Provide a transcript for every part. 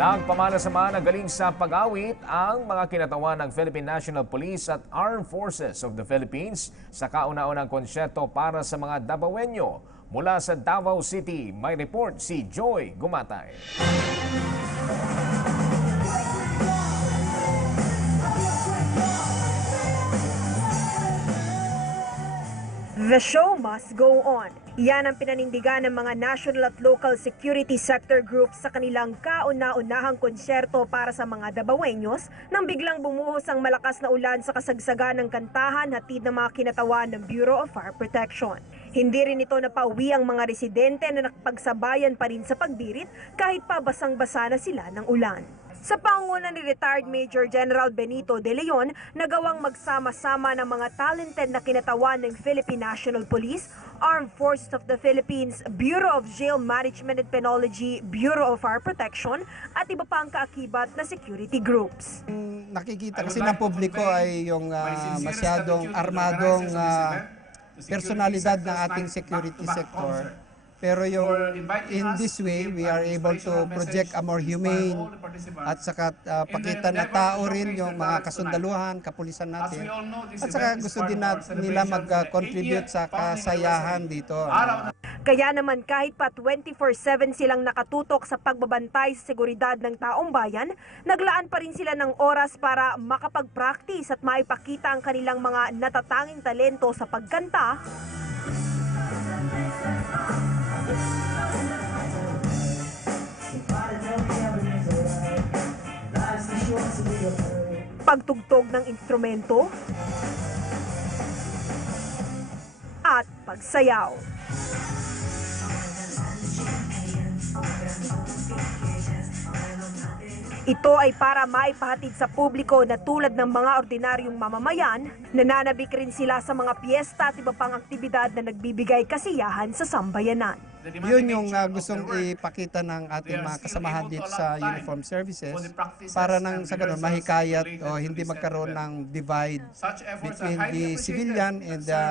Nagpamana sa mga nagaling sa pag-awit ang mga kinatawan ng Philippine National Police at Armed Forces of the Philippines sa kauna-unang konsyerto para sa mga Davaoenyo. Mula sa Davao City, may report si Joy Gumatay. The show must go on. Yan ang pinanindigan ng mga national at local security sector groups sa kanilang kauna-unahang konsyerto para sa mga Davaoenyos nang biglang bumuhos ang malakas na ulan sa kasagsagan ng kantahan hatid ng mga kinatawan ng Bureau of Fire Protection. Hindi rin ito napauwi ang mga residente na nakapagsabayan pa rin sa pagbirit kahit pa basang-basa na sila ng ulan. Sa pangunguna ni retired Major General Benito De Leon, nagawang magsama-sama ng mga talented na kinatawan ng Philippine National Police, Armed Forces of the Philippines, Bureau of Jail Management and Penology, Bureau of Fire Protection at iba pang kaakibat na security groups. Nakikita kasi ng publiko ay yung masyadong armadong personalidad ng ating security sector. Pero yung in this way, we are able to project a more humane at saka pakita na tao rin yung mga kasundaluhan, kapulisan natin. At saka gusto din nila mag-contribute sa kasayahan dito. Kaya naman kahit pa 24/7 silang nakatutok sa pagbabantay sa seguridad ng taong bayan, naglaan pa rin sila ng oras para makapag-practice at maipakita ang kanilang mga natatanging talento sa pagkanta, pagtugtog ng instrumento at pagsayaw. Ito ay para maipahatid sa publiko na tulad ng mga ordinaryong mamamayan, nananabik rin sila sa mga piyesta at iba pang aktibidad na nagbibigay kasiyahan sa sambayanan. Yun yung gustong ipakita ng ating mga kasamahan dito sa uniform services para nang sa ganun mahikayat o hindi magkaroon ng divide between the civilian and the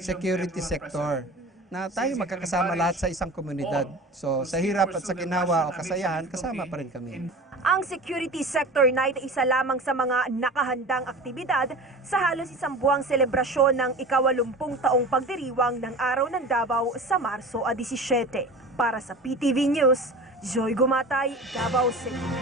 security sector, na tayo magkakasama lahat sa isang komunidad. So sa hirap at sa ginawa o kasayahan, kasama pa rin kami. Ang Security Sector Night ay isa lamang sa mga nakahandang aktibidad sa halos isang buwang selebrasyon ng ika-80 taong pagdiriwang ng Araw ng Davao sa Marso 17. Para sa PTV News, Joy Gumatay, Davao City.